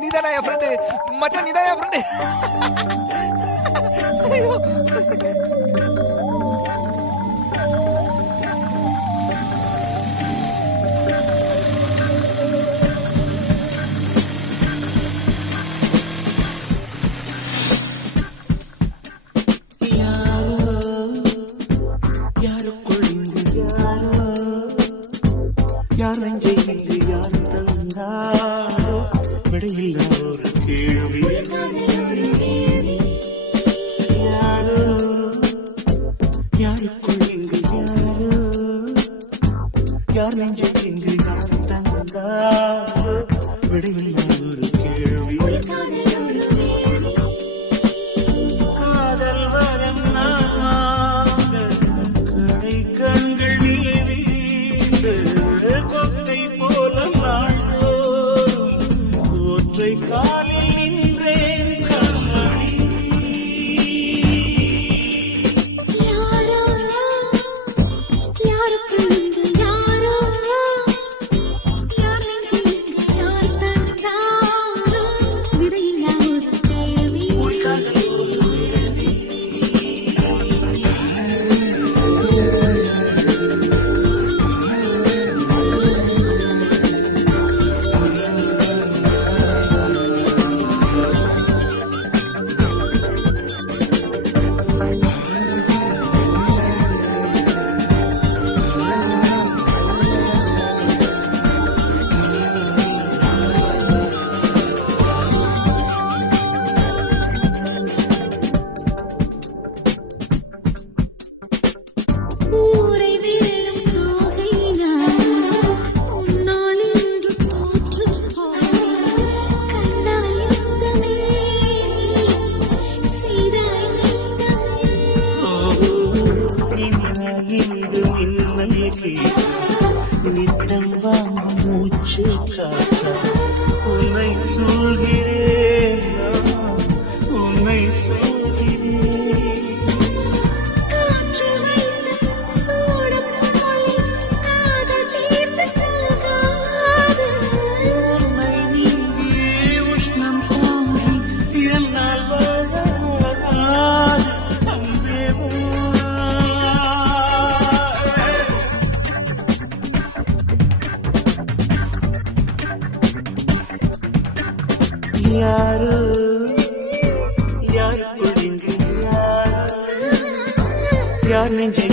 நீதானா என் friend மச்சான், நீதான் என் friend. யார் நெஞ்சை இங்கு யார் தந்தாரோ விடையில் ஒரு கேள்வி. யாரோ யாருக்குள் இங்கு யாரோ யார் நெஞ்சை இங்கு யார் தந்தாரோ விடையில் ஒரு கேள்வி. காதல் வரம் நாங்க கடை கண்கள் நீ வீசு கொட்டை போல நாள்தோறும் ஒற்றை காலில் நின்றேன் கண்மணி. யாரோ யாருக்குள் இங்கு யாரோ யார் நெஞ்சில் இங்கு யார் தந்தாரோ விடையில்லா ஒரு கேள்வி. ஊரை வெல்லும் தோகை நான் உன்னால் இன்று தோற்றுப் போனேன். கண்ணால் யுத்தமே செய்தாய் நித்தமே. இங்கு மின்னல் கீதம் நித்தம் வாங்கும் மூச்சு காக்க உன்னை சொல்கிறேன் உன்னை சொல்கிறேன். காற்று வைத்த சூடும் மொழி காதல் தீர்த்து போகாது. உன்னை நீங்கியே உஷ்ணம் தாங்கி என்னால் வாழாது அன்பே வா. யாரோ யாருக்குள் இங்கு யாரோ யார் நெஞ்சை